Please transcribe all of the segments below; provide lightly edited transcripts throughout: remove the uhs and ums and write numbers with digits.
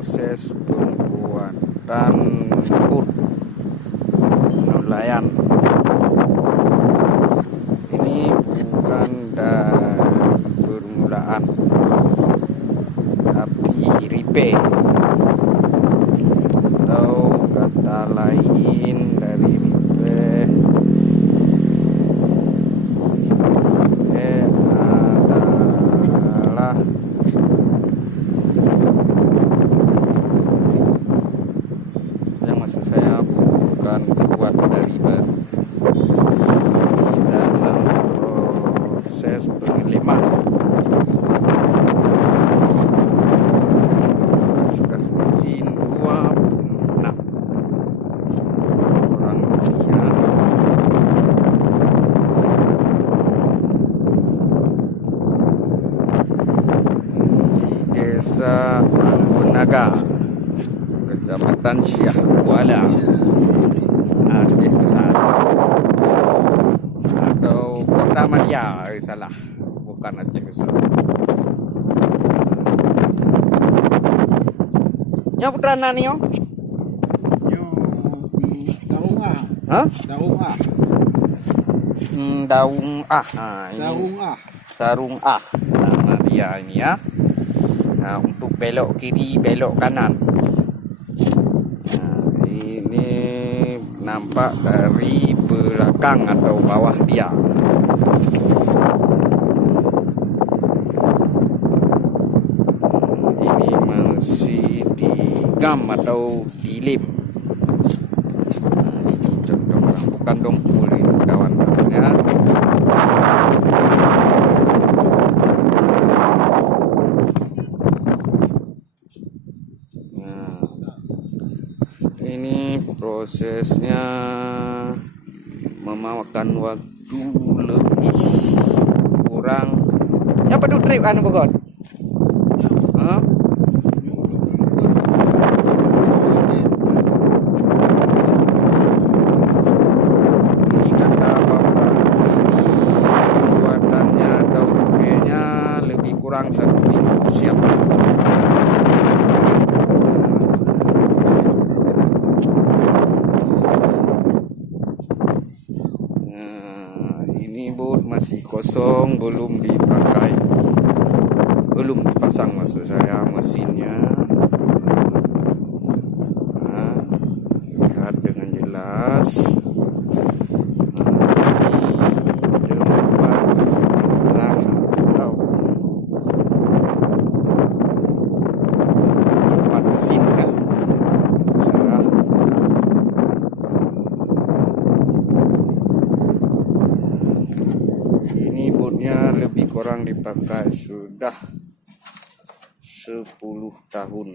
proses pembuatan bot nelayan. Ini bukan dari permulaan, tapi hiripe, atau kata lain dari ripe adalah yang maksud saya bukan buat dari baru, di dalam proses pengiriman. Sudah izin 26 orang Malaysia. Di Desa Albunaga, Kecamatan Syah Kuala, Aceh Besar, atau Kota Madia. Salah, bukan Aceh Besar. Nya putra nani yo? Daung ah. Hah? Daung ah. Daung ah. Ini Daung ah. sarung ah nama dia ini ya. Nah, untuk belok kiri, belok kanan. Nah, ini nampak dari belakang atau bawah dia. Ini masih digam atau dilem. Nah, ini contoh orang bukan dongkul ini kawan-kawannya. Ini prosesnya memakan waktu lebih kurang. Apa tuh trip anu Bogor? Hah? Ini kata bapak ini pembuatannya atau rupanya lebih kurang 1 minggu siap. Ini bot masih kosong, belum dipakai, belum dipasang maksud saya mesinnya. Nah, lihat dengan jelas. Ini tempat barang atau tempat mesin kan. Salah. Ini botnya lebih kurang dipakai sudah 10 tahun.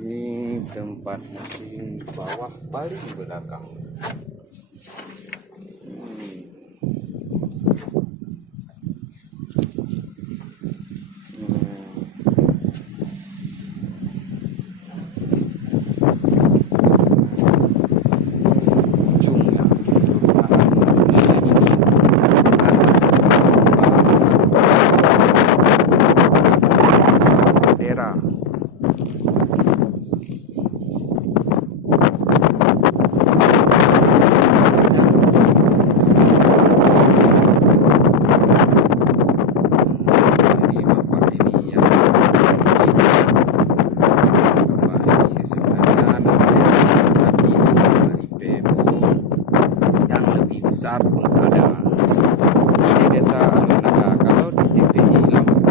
Ini tempat mesin bawah paling belakang. Besar pun ada di Desa Albunaga. Kalau di TPI Lampung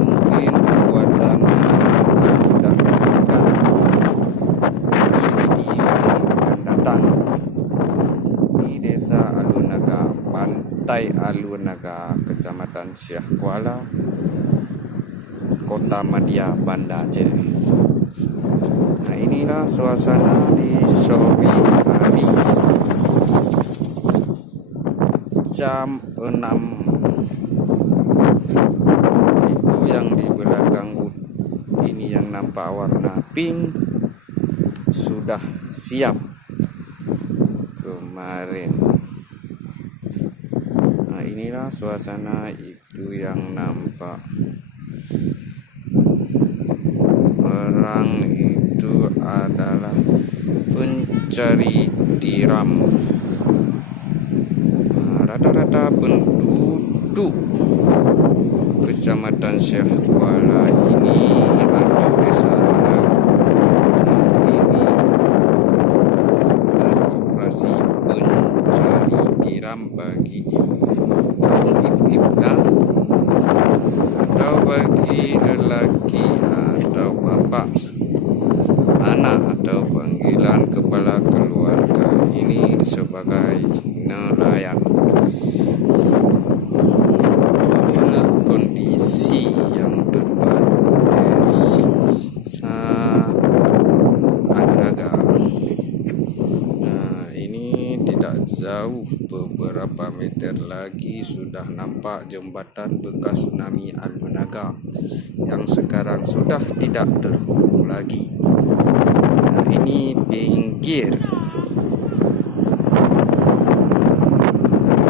mungkin pembuatan sudah saksikan di video yang akan datang. Di Desa Albunaga, Pantai Albunaga, Kecamatan Syah Kuala, Kota Madia, Banda Aceh. Nah, inilah suasana di sore hari jam 6. Itu yang di belakang booth ini yang nampak warna pink sudah siap kemarin. Nah, inilah Inilah suasana itu yang nampak. Orang itu adalah pencari tiram. Rata-rata penduduk Kecamatan Syekh Kuala ini atau desa ini beroperasi pencari tiram bagi kaum ibu-ibu atau bagi lelaki atau bapak, anak atau panggilan kepala keluarga ini sebagai nelayan. Inilah kondisi yang terbaru desa Alunaga. Nah, ini tidak jauh, beberapa meter lagi sudah nampak jembatan bekas tsunami Alunaga yang sekarang sudah tidak terhubung lagi. Nah, ini pinggir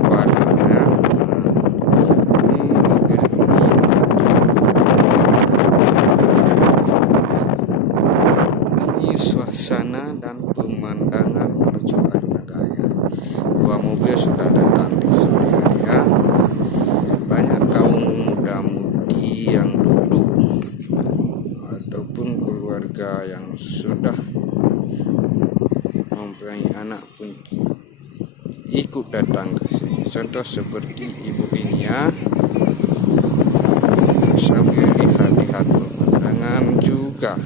Kuala ya. Ini mobil ini ini suasana dan pemandangan menuju Alunaga ya. Dua mobil sudah datang di sore hari ya. Banyak kaum muda-mudi yang duduk ataupun keluarga yang sudah mempunyai anak pun ikut datang ke sini. Contoh seperti ibu ini ya, sambil lihat-lihat pemandangan juga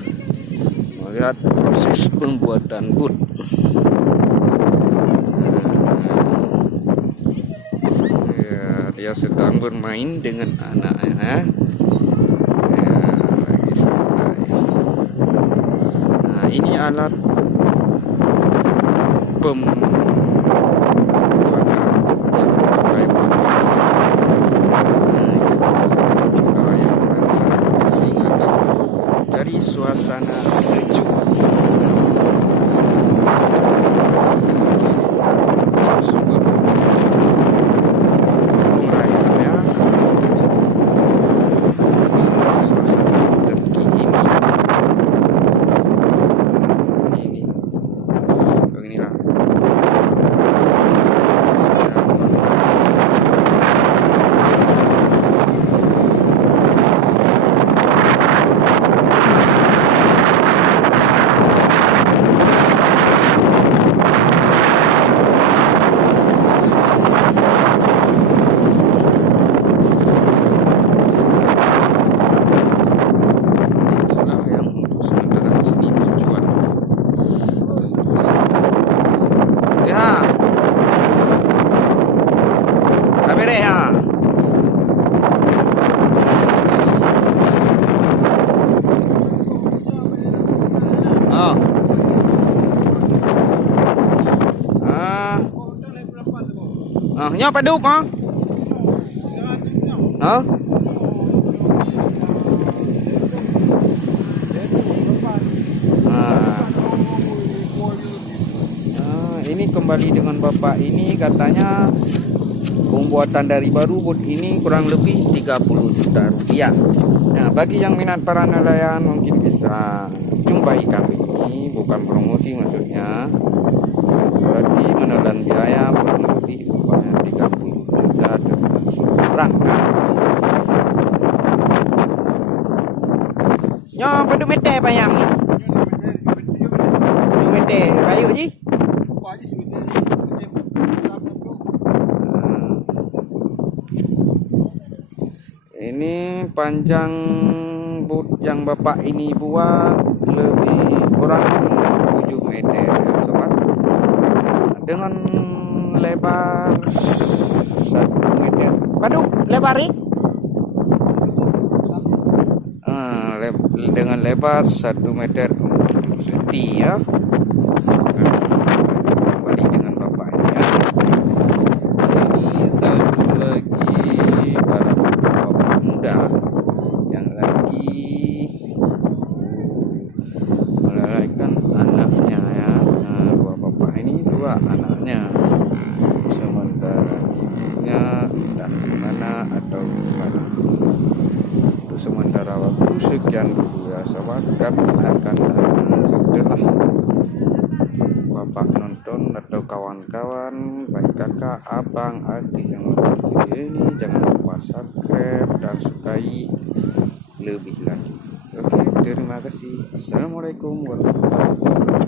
melihat proses pembuatan boot. Dia sedang bermain dengan anaknya. Lagi santai. Nah, ini alat dari suasana sejuk. Nya paduk ha? Ha? Ini kembali dengan bapak ini, katanya pembuatan dari baru bot ini kurang lebih 30 juta rupiah. Nah, bagi yang minat para nelayan mungkin bisa jumpai kami. Ini bukan promosi maksudnya. Berarti menelan biaya kurang lebih 30 juta termasuk orang. Nyo peduk mete payang ni. Peduk mete kayu ji. Ini panjang boot yang bapak ini buat lebih kurang 7 meter ya sobat. Dengan lebar 1 meter. Waduh, lebar ni? Dengan lebar 1 meter senti ya. Kembali dengan bapak ini ya. Ini satu lagi para bapak muda yang lagi melahirkan anaknya ya. Nah, dua bapak ini dua anaknya, sementara ibunya sudah atau gimana. Untuk sementara waktu sekian dulu ya sobat, kami akan setelah bapak nonton atau kawan-kawan, baik kakak, abang, adik yang nonton video ini, jangan lupa subscribe dan sukai lebih lanjut. Oke, terima kasih. Assalamualaikum warahmatullahi wabarakatuh.